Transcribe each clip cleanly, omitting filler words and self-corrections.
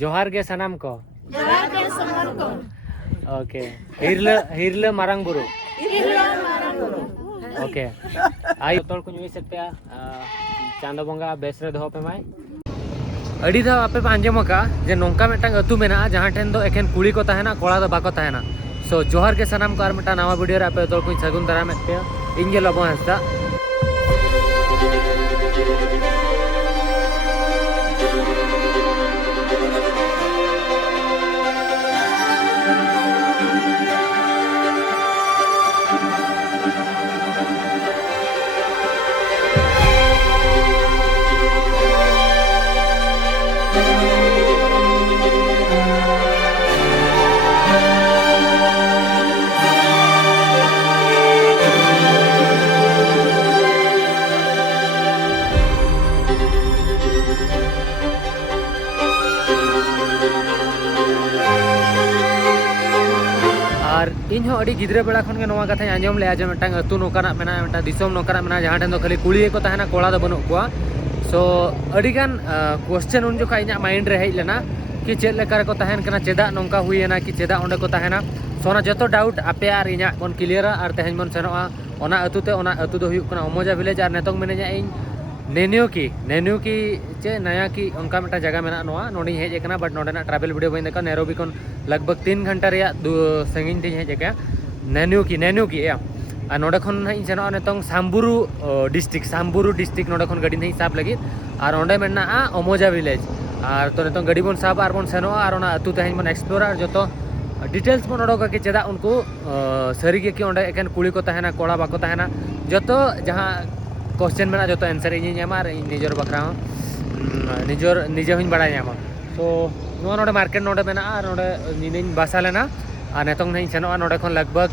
जोहार गे सनाम को जोहार गे सनाम को okay हिरले Marang Buru okay I तोड़ को ᱧᱩᱭ ᱥᱮᱫ ᱯᱮ ᱪᱟᱸᱫᱚ ᱵᱚᱸᱜᱟ ᱵᱮᱥ ᱨᱮ ᱫᱚᱦᱚ ᱯᱮ ᱢᱟᱭ ᱟᱹᱰᱤ ᱫᱷᱟᱣ ᱟᱯᱮ ᱯᱮ ᱟᱸᱡᱚᱢ ᱟᱠᱟᱜᱼᱟ ᱡᱮ ᱱᱚᱝᱠᱟ ᱢᱤᱫᱴᱟᱝ ᱟᱹᱛᱩ ᱢᱮᱱᱟᱜᱼᱟ ᱡᱟᱦᱟᱸ ᱴᱷᱮᱱ ᱫᱚ ᱮᱠᱮᱱ ᱠᱩᱲᱤ ᱠᱚ ᱛᱟᱦᱮᱱᱟ ᱠᱚᱲᱟ ᱫᱚ ᱵᱟᱠᱚ ᱛᱟᱦᱮᱱᱟ ᱥᱳ ᱡᱚᱦᱟᱨ ᱜᱮ ᱥᱟᱱᱟᱢ ᱠᱚ ᱟᱨ ᱢᱤᱫᱴᱟᱝ ᱱᱟᱣᱟ ᱵᱷᱤᱰᱤᱭᱳ ᱨᱮ ᱟᱯᱮ ᱡᱚᱛᱚ ᱦᱚᱲ ᱠᱚᱧ ᱥᱟᱹᱜᱩᱱ ᱫᱟᱨᱟᱢᱮᱫ ᱯᱮᱭᱟ ᱤᱧ ᱜᱮ ᱞᱚᱵᱚ ᱦᱟᱸᱥᱫᱟ और इन अड़ी गिद्रे बेड़ा खन कथा आंजम ले जे मिट्टांग अतु नोकाना मेना मिट्टांग दिसोम नोकाना मेना जहाँ ठेन दो खाली कुड़ी को तहना कोड़ा दो बनू कोआ सो अड़ीगान क्वेश्चन उन जोखा इᱧᱟᱹᱜ माइंड रे हेज लेना कि चेद लेका रे को तहन कना चेदा नोंका हुईना कि चेदा ओंडे को तहना सो ना जतो डाउट आपे आर इᱧᱟᱹᱜ बन क्लियर और तेहन बन सेनोआ ओना अतु दो हुयुग कना अमोजा विलेज और नेतोंग मेनेजा इन नेन्यू की चे नया की उनका मिट्टा जगह मेना नोआ नोडी हेज एकना बट नोडेना ट्रैवल वीडियो बइन देखा नैरोबी खन लगभग 3 घंटा रे संगिन ती हेज एका नेन्यू की या और नोडे खन इन सेनोआ नेतोंग साम्बुरु डिस्ट्रिक्ट नोडे खन गाड़ी नहीं साब लगी और ओंडे मेना अमोजा विलेज और तो नेतोंग गाड़ी बन साब और बन सेनोआ और ओना अतु तेहन बन एक्सप्लोर और जतो डिटेल्स बन ओडोका कि चेदा उनको सरीगे कि ओंडे एकेन कुड़ी को तहना कोड़ा बाको तहना जतो जहाँ क्वेश्चन में जो आंसर इन निजर बखरा निजे हूँ बड़ा नामा तो नोडे मार्केट नोडे में नोडे नीन बासा लेना और नेतों नहीं सेनोआ नोडे खन लगभग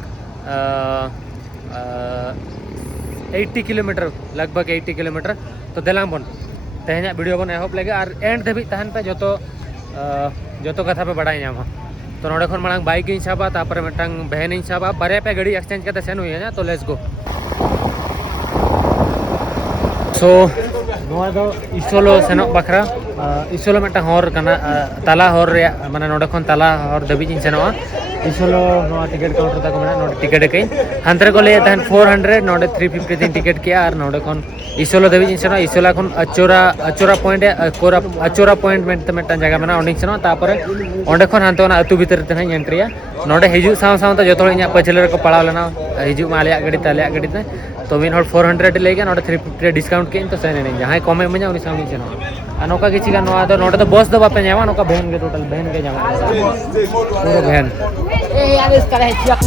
80 किलोमीटर लगभग 80 किलोमीटर तो देलांग बन तेहना वीडियो बन एहब लगे और एंड धाबी तहन पे जो कथा पे बड़ा नामा तो नोडे खन मांग बाइक साबा तापर मिट्टांग बहन साबा बारे पे गाड़ी एक्सचेंज करते सेन हुई तो लेट्स गो सो इसोलो सेनो बखरा इसोलो मिट्टा हर ताला हर माने नोडे खन ताला हर दबिज सेनोआ इसोलो टिकेट काउंटर तक मेना नोडे टिकेट कई हांतरे को ले तहन 400 नोडे 350 दिन टिकेट किया और नोडे खन इसोलो दबिज सेनोआ इसोला खन अचोरा पॉइंट मिट्टा जगह मेना ओंडी सेनोआ तापर ओंडे खन हांते ओना अतु भीतर ते हई एंट्रिया नोडे हिजु साथ जतो इᱧᱟᱹᱜ पछले रे को पड़ाव लेना हिजु मालिया गाड़ी ते तो मिन हर 400 ले गया नोडे 350 डिस्काउंट के तो सेन नहीं जहां कमे मजा उनी सामने सेनो आ नोका किछि गान नोआ दो नोडे तो बस दो बापे जामा नोका बहन के टोटल बहन के जामा पूरा बहन ए यार इस करे छिया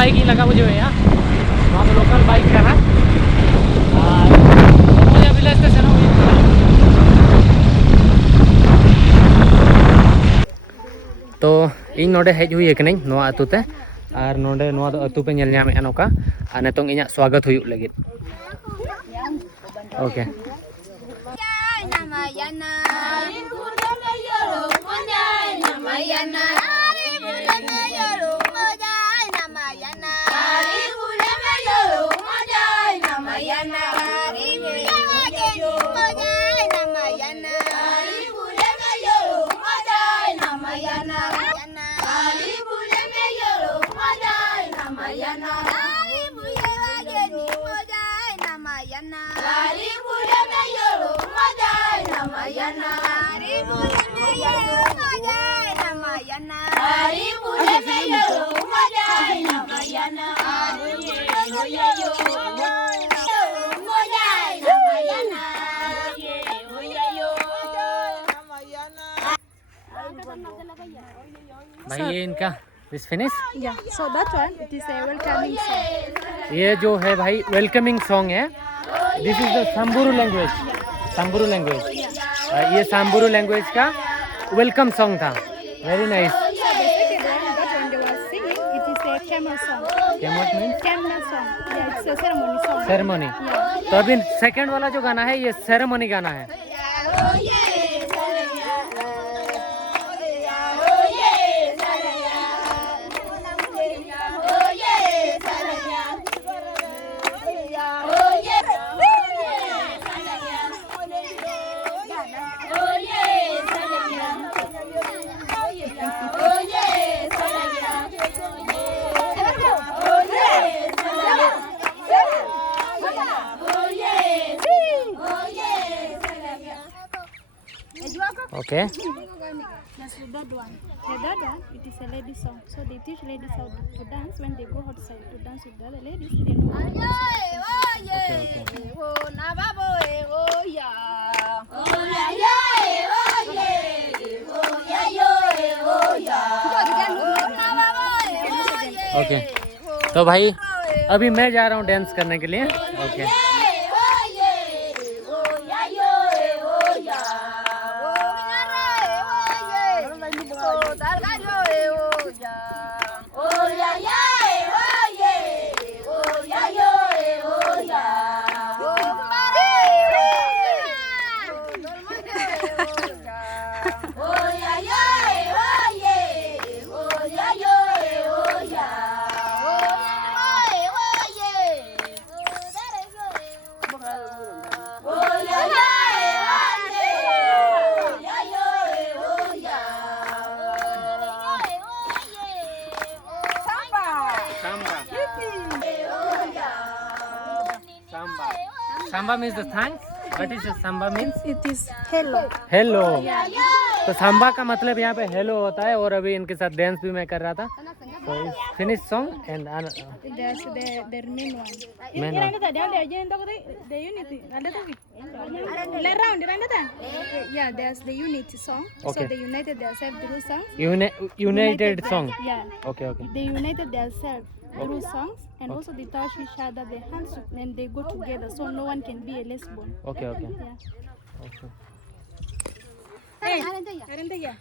बाइक ही लगा मुझे यार वहाँ पे लोकल बाइक का ना मुझे विलेज से सेनो तो इन नोडे हेज हुई एक नहीं नोआ अतु ते और नोडे नोआ दो अतु पे नेल ᱧᱟᱢᱮᱜᱼᱟ नोका और नेतोंग इᱧᱟᱹᱜ स्वागत हुयुग लगित ओके भाई ये इनका this finish Yeah, so that one it is a welcoming song. ये जो है भाई वेलकमिंग सॉन्ग है दिस इज द सांबुरु लैंग्वेज ये सांबुरु लैंग्वेज का वेलकम सॉन्ग था very nice Basically, that one they was camel song. Camel means Camel song. Yeah, it's a ceremony song. Ceremony. Yeah. तो अभी सेकंड वाला जो गाना है ये सेरेमनी गाना है. Okay. That's the third one. The third one, it is a lady song. So they teach ladies how to dance when they go outside to dance with the other ladies. They know how to dance. Okay. तो भाई अभी मैं जा रहा हूँ dance करने के लिए. Okay. Samba means the thanks. What is the samba means? It is hello. Hello. तो सांबा का मतलब यहाँ पे हेलो होता है और अभी इनके साथ डांस भी मैं कर रहा था. So it's finished song and There's the main one. main one. Yeah, there's the unity song. Okay. So they united themselves through songs. United song. Yeah. Okay, okay. They united themselves through songs and also they touch each other, their hands, and they go together so no one can be a lesbian. Okay, okay. Yeah. Okay. Hey, Arendaya.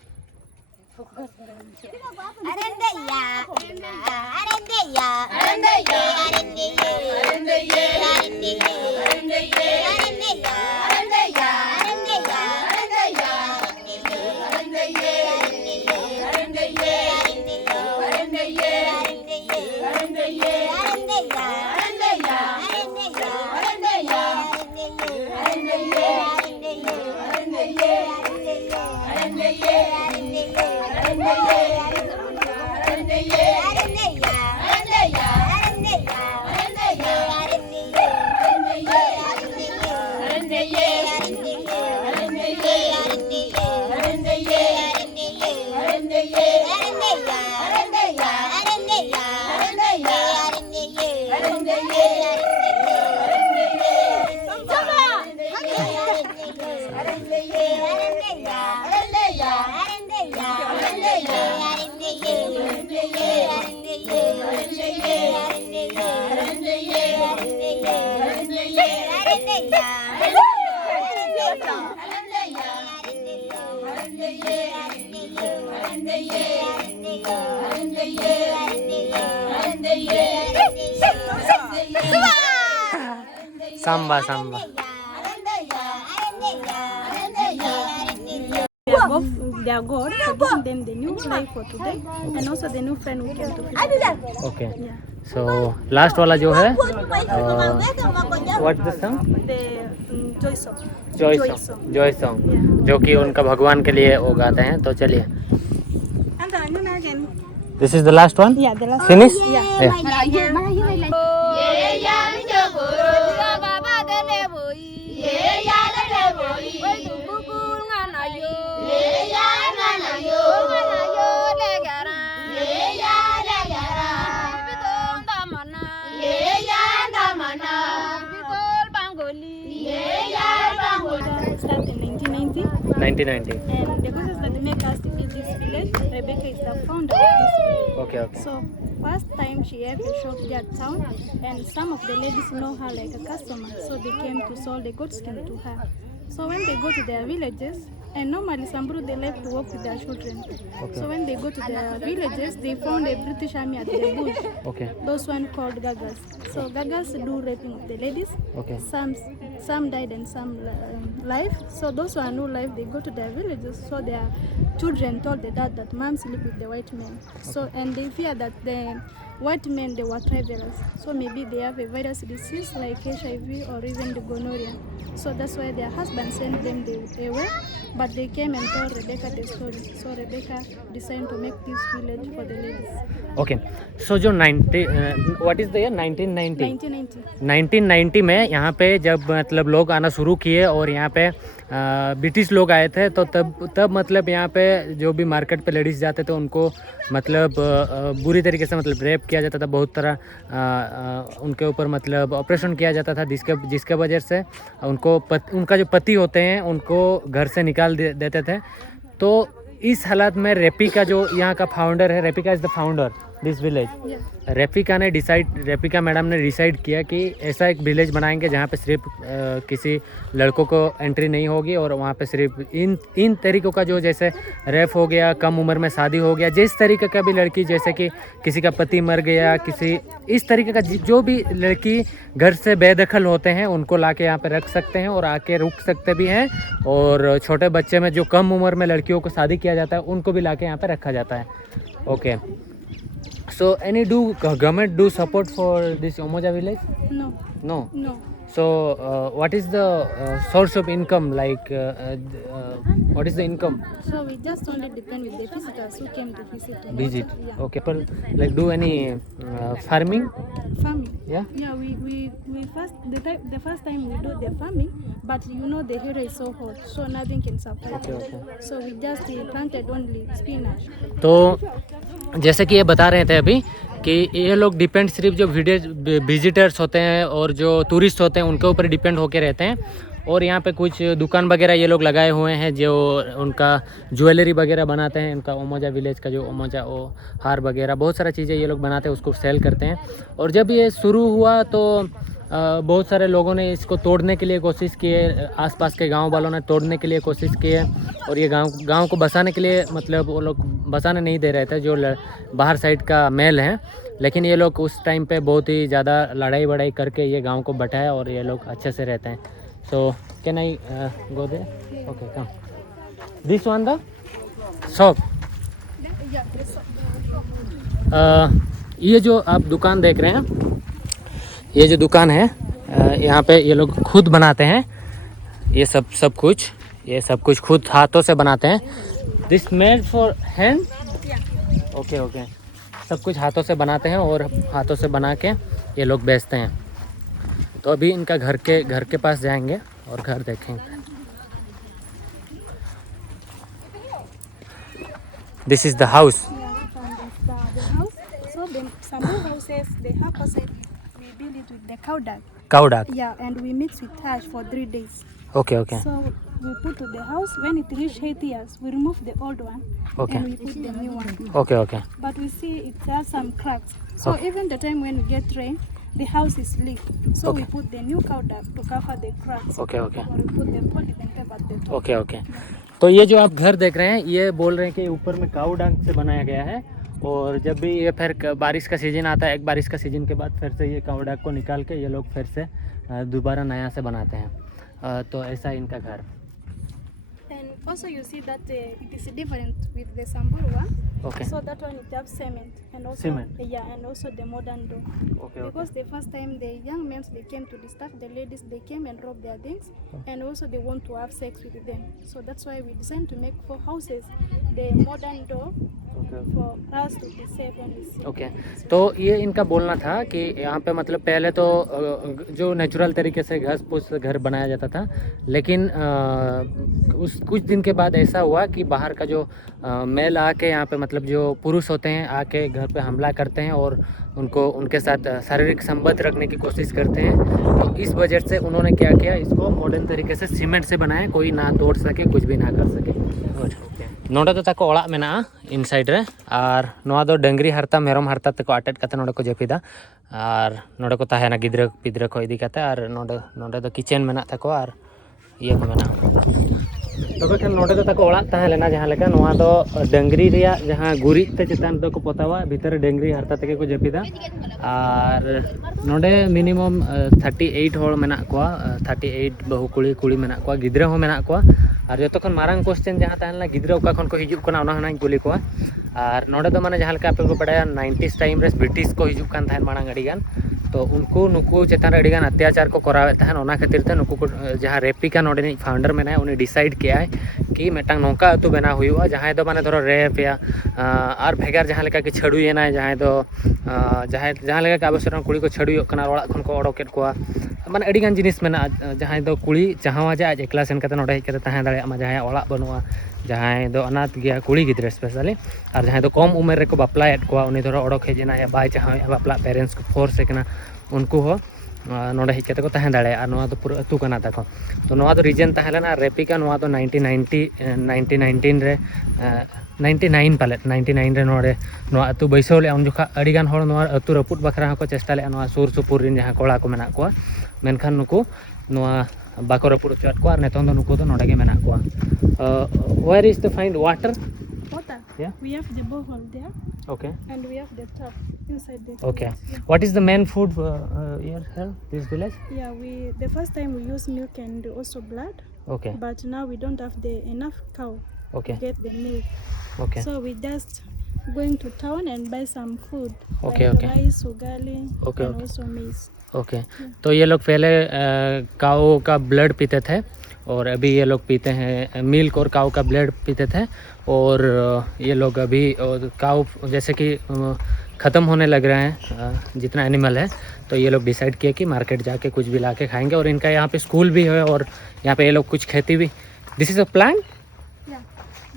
Samba, samba. They are God for giving them the new life for today and also the new friend we came to visit. Okay. Yeah. So last वाला जो है what's the song? The joy song. Joy song. जो कि उनका भगवान के लिए वो गाते हैं. तो चलिए. This is the last one? Yeah, the last Finish? Yeah. Started in 1990. 1990. And the process that make us to build this village, Rebecca is the founder of this village. Okay, okay. So first time she had a shop there at town and some of the ladies know her like a customer. So they came to sell the goat skin to her. So when they go to their villages, And normally Samburu they like to work with their children. So when they go to their villages, they found a British army at the bush. Okay. Those one called Gagas. So Gagas do raping of the ladies. Okay. Some died and some live. So those one who live, they go to their villages. So their children told the dad that mom sleep with the white men. So and they fear that the white men they were travelers. So maybe they have a virus disease like HIV or even the gonorrhea. So that's why their husband sent them away. But they came and told Rebecca the story. So Rebecca decided to make this village for the ladies. Okay so जो what is the year 1990 1990. 1990 में यहाँ पे जब मतलब लोग आना शुरू किए और यहाँ पे ब्रिटिश लोग आए थे तो तब मतलब यहाँ पे जो भी मार्केट पे लेडीज़ जाते थे उनको मतलब बुरी तरीके से मतलब रेप किया जाता था, बहुत तरह उनके ऊपर मतलब ऑपरेशन किया जाता था जिसके वजह से उनका जो पति होते हैं उनको घर से निकाल देते थे। तो इस हालात में रेपिका जो यहाँ का फाउंडर है, Rebecca is the founder this village. Rebecca madam ने डिसाइड किया कि ऐसा एक विलेज बनाएंगे जहाँ पे सिर्फ किसी लड़कों को एंट्री नहीं होगी और वहाँ पे सिर्फ इन तरीक़ों का जो जैसे रेप हो गया, कम उम्र में शादी हो गया, जिस तरीके का भी लड़की जैसे कि किसी का पति मर गया, किसी इस तरीके का जो भी लड़की घर से बेदखल होते हैं उनको लाके यहाँ पे रख सकते हैं और आके रुक सकते भी हैं। और छोटे बच्चे में जो कम उम्र में लड़कियों को शादी किया जाता है उनको भी लाके यहाँ पे रखा जाता है। Okay So any government do support for this Umoja village? No. No. No. So what is the source of income? Like what is the income? So we just only depend with the visitors who came to visit. Visit. Yeah. Okay. People like do any farming? Farming. Yeah. Yeah. We first the first time we do the farming, but you know the area is so hot, so nothing can survive. Okay. So we just planted only spinach. तो जैसे कि ये बता रहे थे अभी कि ये लोग डिपेंड सिर्फ जो विजिटर्स होते हैं और जो टूरिस्ट होते हैं उनके ऊपर डिपेंड होके रहते हैं। और यहाँ पे कुछ दुकान वगैरह ये लोग लगाए हुए हैं जो उनका ज्वेलरी वगैरह बनाते हैं। उनका ओमोजा विलेज का जो ओमोजा हार वगैरह बहुत सारा चीज़ें ये लोग बनाते हैं, उसको सेल करते हैं। और जब ये शुरू हुआ तो बहुत सारे लोगों ने इसको तोड़ने के लिए कोशिश किए, आसपास के गांव वालों ने तोड़ने के लिए कोशिश किए और ये गांव को बसाने के लिए मतलब वो लोग बसाने नहीं दे रहे थे जो बाहर साइड का महल है। लेकिन ये लोग उस टाइम पे बहुत ही ज़्यादा लड़ाई वड़ाई करके ये गांव को बटाया और ये लोग अच्छे से रहते हैं। So can I go they? Okay come this one the shop. ये जो आप दुकान देख रहे हैं, ये जो दुकान है यहाँ पे ये लोग खुद बनाते हैं ये सब कुछ खुद हाथों से बनाते हैं। This made for hand. Okay सब कुछ हाथों से बनाते हैं और हाथों से बना के ये लोग बेचते हैं। तो अभी इनका घर के पास जाएंगे और घर देखेंगे। This is the house. So some houses they have outside. We build it with the cow dung. Cow dung. Yeah, and we mix with ash for 3 days. Okay. So we put to the house. When it reaches 8 years, we remove the old one. Okay. And we put the new one. Okay. But we see it has some cracks. So even the time when we get rain, the house is leak. So we put the new cow dung to cover the cracks. Okay. Or we put the polythene paper at the top. Okay. तो ये जो आप घर देख रहे हैं ये बोल रहे हैं कि ऊपर में काऊ डंग से बनाया गया है। और जब भी ये फिर बारिश का सीज़न आता है, एक बारिश का सीज़न के बाद फिर से ये काऊ डंग को निकाल के ये लोग फिर से दोबारा नया से बनाते हैं। तो ऐसा इनका घर। And also you see that it is different with the Samburu one. Okay. So that one it has cement and also Cement. Yeah, and also the modern door. Okay. Because the first time the young men they came to disturb the ladies, they came and robbed their things, and also they want to have sex with them. So that's why we decided to make 4 houses the modern door for us to be safe when we see. Okay. तो ये इनका बोलना था कि यहाँ पे मतलब पहले तो जो नेचुरल तरीके से घास फूस घर बनाया जाता था, लेकिन उस कुछ दिन के बाद ऐसा हुआ कि बाहर का जो मेल आके यहाँ पे मतलब जो पुरुष होते हैं आके घर पे हमला करते हैं और उनके साथ शारीरिक संबंध रखने की कोशिश करते हैं। तो इस वजह से उन्होंने क्या किया, इसको मॉडर्न तरीके से सीमेंट से बनाया, कोई ना तोड़ सके, कुछ भी ना कर सके। और नोडे तो ताको ओड़ा मेना इन साइड रे और नोआ दो डंगरी हरता मेरम हरता तको अटेट कते नोडे को जपिदा और नोडे को ताहेना गिद्रा पिद्रा को इदी कते और नोडे दो किचन मेना ताको और ये को मेना। तबे खान नोडे दो ताको ओळाग ताहें लेना जहां लेका नोवा दो डंगरी रिया जहां गुरी ते चितान दो को पोतावा भीतर डंगरी हरता तेके को जपिदा और नोडे मिनिमम 38 होड़ मेना कोआ 38 बहु कुड़ी कुड़ी मेना कोआ गिद्रा हो मेना कोआ और जो खन मारांग क्वेश्चन जहां ताहें गिद्रा ओका खन को हिजुक कना ओना हनाኝ कुली कोआ और नोडे दो माने जहां लेका आपे को बडाया 90s टाइम रे ब्रिटिश को हिजुक कान थाहें मारांग अडिगान तो उनको नुकु चेतान अडिगान अत्याचार को करावे ताहें ओना खातिर ते नुकु को जहां रेपिका नोडे फाउंडर मेना उनी डिसाइड किया है कि मेटांग नौका अतु बना हुआ जहां दो माने धरो रेप या और भेगार जहां लेका कि छड़ुएना जहां दो जहां लेका अवसर कुड़ी को छड़ुयो कना ओड़ा खन को ओडोकेट कोआ माने अडी गान जिनिस मेना जहां दो कुड़ी चाहवा जे आज एकला सेन कते नोडे हेज कते ताहें दाड़े मा जहां ओड़ा बनुआ जहां दो अनाथ गया कुड़ी गिद्रे स्पेशली और जहां दो कम उम्र रे को बापलाएट कोआ उनी धरो ओडोक हेजना या बाय चाहवा बापला पेरेंट्स को फोर्स एकना उनको हो नोडे हेज कते को ताहें दाड़े और नोआ दो पूरा अतु कना ताको तो नोआ दो रीजन ताहें लेना रेपिका नोआ दो 1919 रे 99 पाले 99 रे नोडे नोआ अतु बैसो ले उन जोखा अडी गान होड़ नोआ अतु रपुट बखरा को चेष्टा ले नोआ सुर सुपुर रिन जहां कोड़ा को मेना कोआ मेनखान नुकु नोआ बाको रपुट चट को और नेतों दो नुकु दो नोडे गे मेना कोआ where is the find water Water. Yeah. We have the borehole there, okay and we have the tap inside the. okay Yeah. what is the main food here this village Yeah, the first time we use milk and also blood, okay but now we don't have the enough cow okay to get the milk. okay So we just going to town and buy some food. Okay, like okay. rice, ugali, Okay, and okay. also maize. Okay तो ये लोग पहले काऊ का blood पीते थे और अभी ये लोग पीते हैं मिल्क और काऊ का ब्लड पीते थे और ये लोग अभी काऊ जैसे कि ख़त्म होने लग रहे हैं जितना एनिमल है तो ये लोग डिसाइड किए कि मार्केट जाके कुछ भी ला के खाएंगे और इनका यहाँ पे स्कूल भी है और यहाँ पे ये लोग कुछ खेती भी this is a plant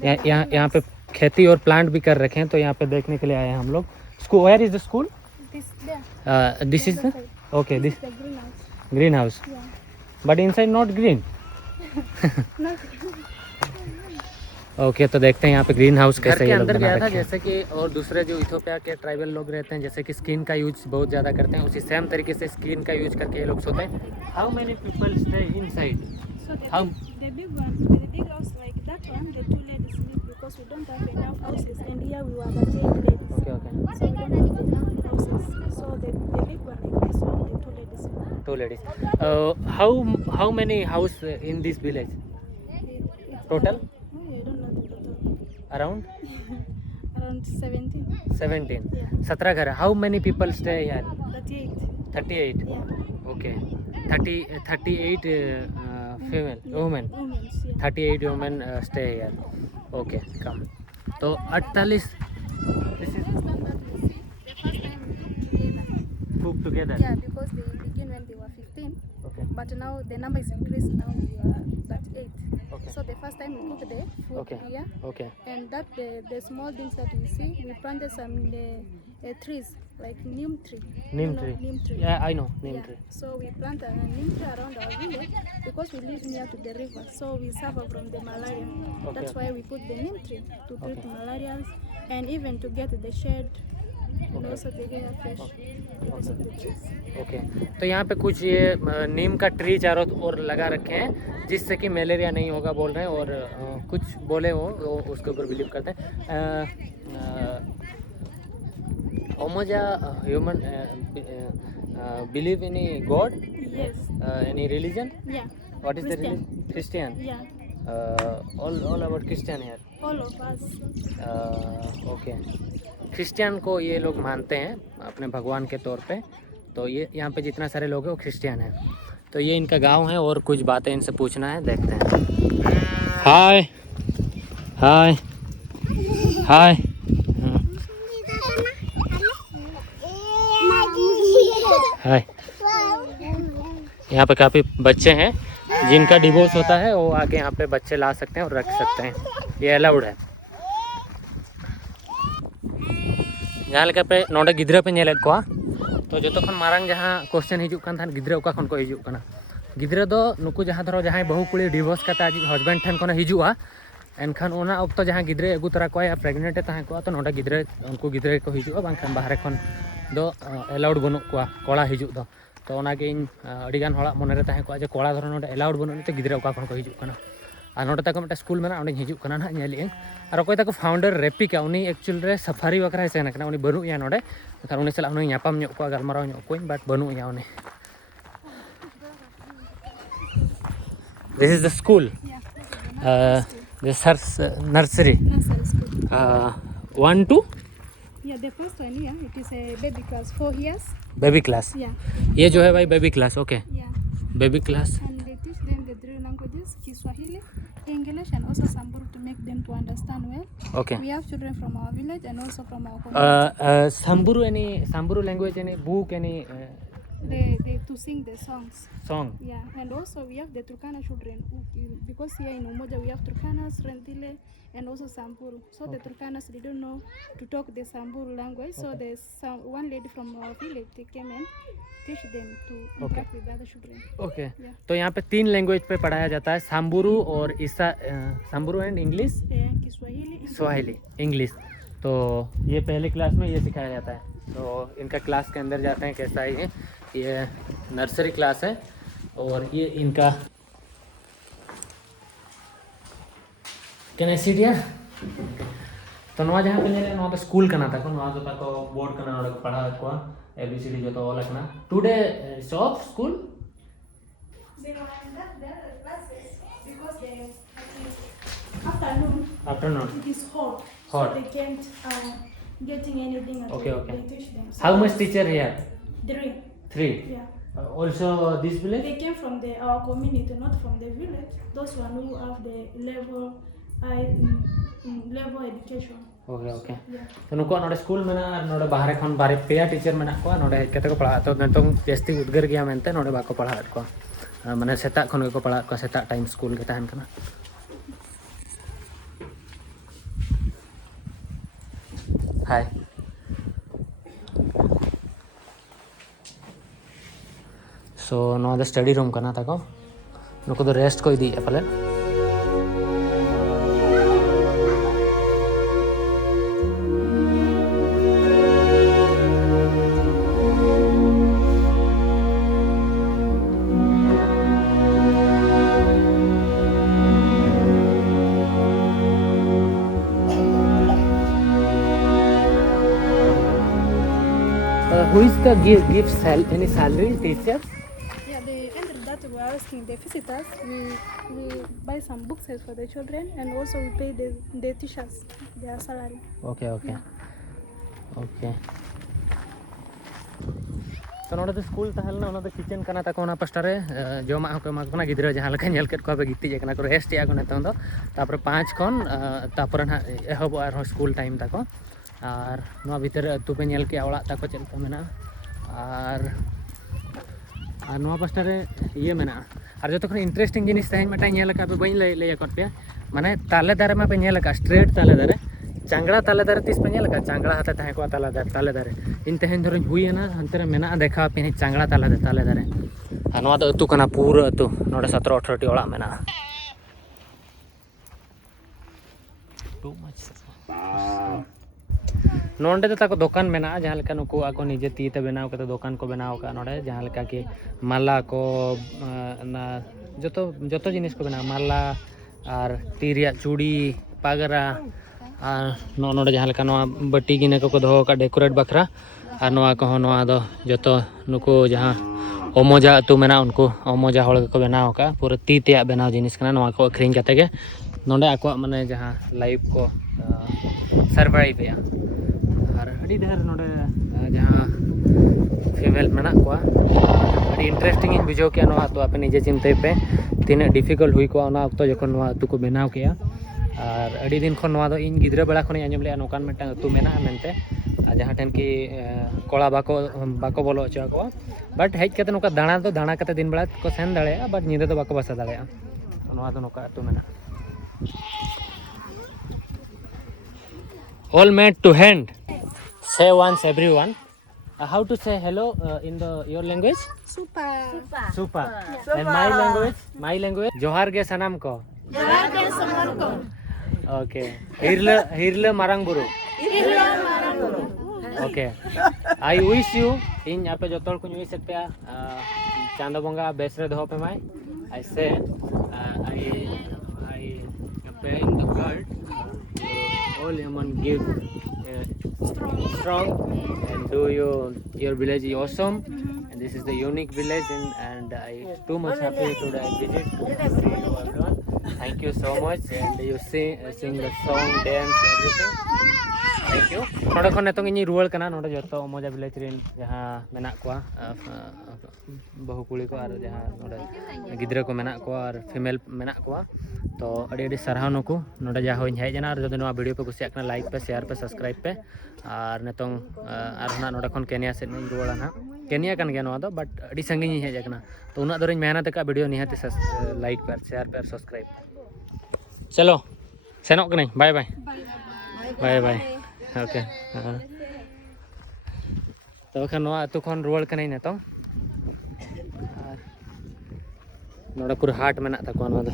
Yeah. यहाँ पे खेती और प्लांट भी कर रखे हैं तो यहाँ पे देखने के लिए आए हैं हम लोग school where is the school This there. This is the okay This this is the greenhouse. greenhouse Yeah. but inside not green Not okay तो देखते हैं यहाँ पे ग्रीन हाउस कैसे ये लोग अंदर बना गया था रखे हैं। जैसे कि और दूसरे जो इथोपिया के ट्राइबल लोग रहते हैं जैसे कि स्किन का यूज बहुत ज़्यादा करते हैं उसी सेम तरीके से स्किन का यूज करके ये लोग सोते हैं। How many people stay inside? so the, How- the big one, the big house like that one, the two ladies live because we don't have enough houses, and here we were the 8 ladies. Okay, okay. So we don't have enough houses. So the big one like this one, the two ladies live. Two ladies. How many house in this village? It's Total? Oh, I don't know the total. Around Around 17. 17. Yeah. 17 घर. How many people stay here? 38. 38. Yeah. Okay. 38 female women. Women's, yeah. 38 women stay here. Okay, come. तो 48. This is The first time we together. cooked together. Yeah, because they begin when they were 15, Okay. but now the number is increased. Now we are at 8. Okay. So the first time we cook the food Okay. here, Okay. and that the small things that we see, we planted some trees like neem tree. Neem You know, tree. Neem tree. Yeah, I know neem Yeah. tree. So we plant a neem tree around our village because we live near to the river. So we suffer from the malaria. Okay. That's why we put the neem tree to treat Okay. malaria and even to get the shade. And also to get fresh because of the trees. Okay तो यहाँ पे कुछ ये नीम का tree चारों ओर लगा रखे हैं जिससे कि मलेरिया नहीं होगा बोल रहे हैं और कुछ बोले वो उसके ऊपर बिलीव करते हैं Umoja human believe in God Yes. Any religion Yeah. What is the Christian. Religion Christian Yeah. All about Christian here All of us. Okay Christian को ये लोग मानते हैं अपने भगवान के तौर पे तो ये यहाँ पे जितना सारे लोग हैं वो क्रिश्चियन हैं तो ये इनका गांव है और कुछ बातें इनसे पूछना है देखते हैं हाय हाय हाय हाय यहाँ पे काफ़ी बच्चे हैं जिनका डिवोर्स होता है वो आके यहाँ पे बच्चे ला सकते हैं और रख सकते हैं ये अलाउड है जहाँ लेका पे नोडे गिद्रा पे नेलेद कोआ तो जो खन मारांग जहाँ क्वेश्चन हिजुक कान थान गिद्रा ओका खन को हिजुक कना गिद्रा दो नुकु जहाँ धरो जहाँ बहु कुड़ी डिवोर्स कता हस्बैंड ठन खन हिजुआ एनखान ओना ऑक्तो जहाँ गिद्रा अगू तरा कोआ या प्रेगनेंट ताहें कोआ तो नोडे गिद्रा उनको गिद्रा को हिजुआ बांखान बाहरे खन दो अलाउड बनु कोआ कोड़ा हिजुक दो तो ओना के इन अडिगान होड़ा मोने रे ताहें कोआ जे कोड़ा धरो नोडे अलाउड बनु तो गिद्रा ओका खन को हिजुक कना और नोटे तक मिट्टे स्कूल में उन्हें हिजू करना ना नेली और अकोय तक फाउंडर रेपिका उन्हीं एक्चुअल रे सफारी वगैरह सेन करना उन्हीं बनू या नोटे कारण उन्हीं सला उन्हीं यापम ᱧᱚᱜ को गलमाराव ᱧᱚᱜ कोई बट बनू या उन्हीं This is the school. This is nursery. Nursery school. 1 to Yeah, the first one here, it is a baby class, 4 years. baby class. Yeah, ये जो है भाई baby class, okay. yeah. Baby class. And they teach them the 3 languages, Kiswahili, English, and also Samburu to make them to understand well. Okay. We have children from our village and also from our community. Samburu language any book any They to sing the songs. song. Yeah, and also we have the Turkana children because here in Umoja we have Turkanas, Rendile, and also Samburu. So the Turkanas they don't know to talk the Samburu language. So there's one lady from our village they came and teach them to interact with other children. Okay. Yeah. तो यहाँ पे 3 language पे पढ़ाया जाता है Samburu और Samburu and English Kiswahili. Swahili English तो ये पहले क्लास में ये सिखाया जाता है तो इनका क्लास के अंदर जाते हैं कैसा है ये नर्सरी क्लास है और ये इनका कैन आई सीट हियर तो नवा जहाँ पे ले नवा पे स्कूल करना था नवा जो तक बोर्ड करना और पढ़ा को एबीसीडी जो तो लखना today shop school They were in their classes because they afternoon afternoon it is hot. Hot. So they can't getting anything at Okay, all. okay. They teach them. So how much teacher here 3. 3 Yeah. also this village They came from our community, not from the village. Those one who have the level education. Okay okay Yeah. तो नुको नोडे school में ना नोडे बाहर खन बारे पेया teacher में ना को नोडे केते को पढ़ा तो नतों जस्ती उद्गर गया मेनते नोडे बाको पढ़ा को माने सेता खन को पढ़ा को सेता टाइम स्कूल के तहन कना हाय सो नो द स्टडी रूम करना था को नुको तो रेस्ट को दी पले who is the gives any salary teachers Yeah, the end of that we are asking the visitors. We buy some books for the children and also we pay the teachers their salary. Okay okay okay तो नोडे तो school तहल ना तो kitchen करना तक होना पस्टारे जोमा को मा कोना गिद्रा जहां लका नेल केट को गित्ती जेकना को रेस्ट या को नतों दो तापर 5 खन तापर ना एहब आर स्कूल टाइम तक और नो भीतर अतु पे नेल के ओड़ा तक चलता मेना और नो पस्टारे ये मेना और जो तक इंटरेस्टिंग जिनिस तहन मटा नेल का पे बई ले कर पे माने ताले दारे मा पे नेल का स्ट्रेट ताले दारे चांगड़ा ताले दारे तीस पे नेल का चांगड़ा हाते तहे को ताले दारे इन तहन धरन हुई ना हंतरे मेना देखा पे चांगड़ा ताले दारे और नो तो अतु कना पूरा अतु नोडे 17 18 टी ओड़ा मेना टू मच नोंडे तो ताको दुकान मेना जहाँ लेका नुको आको निजे तीते बनाव कते दुकान को बनाव का नोडे जहाँ लेका कि माला को ना जतो जिनिस को बनाव माला और तीरिया चूड़ी पागरा और नोडे जहाँ लेका नोआ बट्टी गिने को दो का डेकोरेट बखरा और नोआ को नोआ दो जतो नुको जहाँ ओमोजा तू मेना उनको ओमोजा होड़ को बनाव का पूरा तीते बनाव जिनिस कना नोआ को अखरिंग कते के नोडे आको माने जहाँ लाइफ को सर्वाइव या अड़ी ढेर नोडे जहाँ फीमेल मेना को अड़ी इंटरेस्टिंग इन बुझो के तो आपे निजे चिंते पे तीन डिफिकल्ट हुई को तो जखन अतु को बनाव के और अड़ी दिन खन इन गिद्रा बेला खन आंजम ले नोकान मिटन अतु मेना मेनते जहाँ ठेन की कोड़ा बाको बोलो अच्छा को बट हेज कते नोका दाणा कते दिन बेला को सेन दाड़े बट निदे तो बाको बसा दाड़े तो नोका अतु मेना all made to hand say once everyone how to say hello in your language Super. super and my language johar ge sanam ko okay hirle marang buru okay I wish you in ape jotol ko wish pe chando bonga besre doho pe mai I say I from the God, all human give strong and do your village is awesome, and this is the unique village, and I too much happy to visit to see you everyone. Thank you so much, and you sing the song, dance, everything. Thank you. नोडे खन नितों इनी रुआल कना नोडे जतो मोजा village rain जहां मेना कोआ बहु कुड़ी को और जहां नोडे गिद्रा को मेना कोआ और फीमेल मेना कोआ तो अड़ी अड़ी सरहाव नको नोडे जा होइन हेज जना और जदि नोआ वीडियो पे कुसिया कना लाइक पे शेयर पे सब्सक्राइब पे और नितों और ना नोडे खन केनिया से नहीं रुआला ना केनिया कन गया नोआ दो बट अड़ी संगी हेज कना तो उना दरिन मेहनत का वीडियो निहाते लाइक पे शेयर पे सब्सक्राइब चलो सेनोक कने bye bye bye bye okay तो खान अतु खन रुआल कने नितों नोडे पूरा हाट मेना तको नोआ दो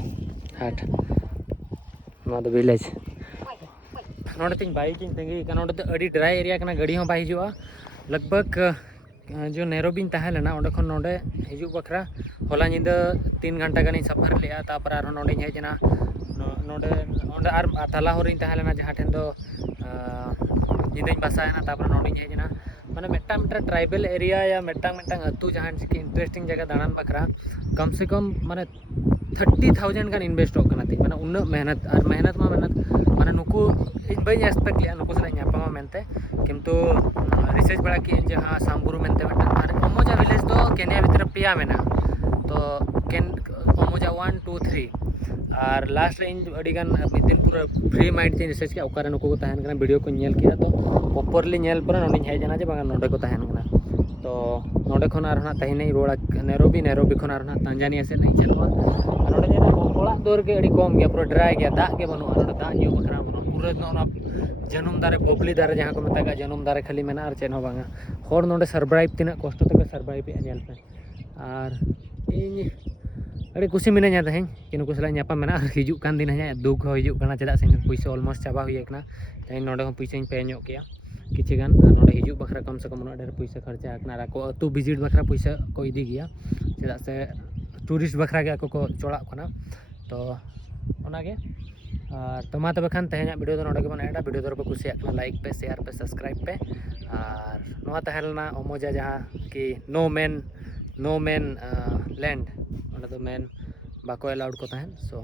हाट नोआ दो विलेज नोडे तिन बाइक इन तेंगी का नोडे अड़ी ड्राई एरिया कना गाड़ी हो बाय हिजुआ लगभग जो नैरोबी तहे लेना ओंडे खन नोडे हिजु बखरा होला निंदा 3 घंटा गानी सफर लेआ तापर आरो नोडे हेजना नोडे ओंडे आर ताला होरिन तहे लेना जहां ठेन दो निंदा बसायना तापर नोडे हेजना माने मेटा ट्राइबल एरिया या मेटा अतु जहां इंटरेस्टिंग जगह दाड़ान बखरा कम से कम माने 30,000 गान इन्वेस्ट होकना थी माने उन्ना मेहनत माने नुकु इन बई एक्सपेक्ट लिया नुकु सला न्यापामा मेनते किंतु रिसर्च बड़ा की जहां सांबुरु मेनते और ओमोजा विलेज दो केनिया भीतर पिया मेना तो ओमोजा 1 2 3 और लास्ट इन अड़ीगान मिदिन पूरा फ्री माइंड थी रिसर्च के ओकारे नुकु को तहन कना वीडियो को नेल किया तो प्रॉपरली नेल पर नोडी हेज जना जे बागा नोडे को तहन कना तो नोडे खन आर ना तहिने रोड़ा नैरोबी खन आर ना तांजानिया से नहीं चलवा नोडे जेना ओड़ा दौर के अड़ी कम गया पूरा ड्राई गया दाग के बनु नोडे दाग न्यू बखरा पूरा ना जनुम दारे पोपली दारे जहां को मेता जनुम दारे खाली मेना और चेन हो बांगा हर नोडे सर्वाइव तिना कष्ट तक सर्वाइव नेल पे और इन अड़ी कुसी मिने nya तहें कि नुकु सला न्यापा मेना हिजु कान दिन nya दुख हो हिजु कना चदा से पैसा ऑलमोस्ट चाबा हुई एकना तहें नोडे हो पैसा पे ᱧᱚᱜ किया किछि गान नोडे हिजु बखरा कम से कम उना ढेर पैसा खर्चा एकना को अतु विजिट बखरा पैसा को इदी गया चदा से टूरिस्ट बखरा के को चोड़ा कना तो ओनागे और तो मा तबे खान तहें वीडियो दो नोडे के बन एडा वीडियो दो कुसिया कना लाइक पे शेयर पे सब्सक्राइब पे और नोआ तहेलना ओमोजा जहां कि नो मैन लैंड ओंडे दो मैन बाको अलाउड को तहें सो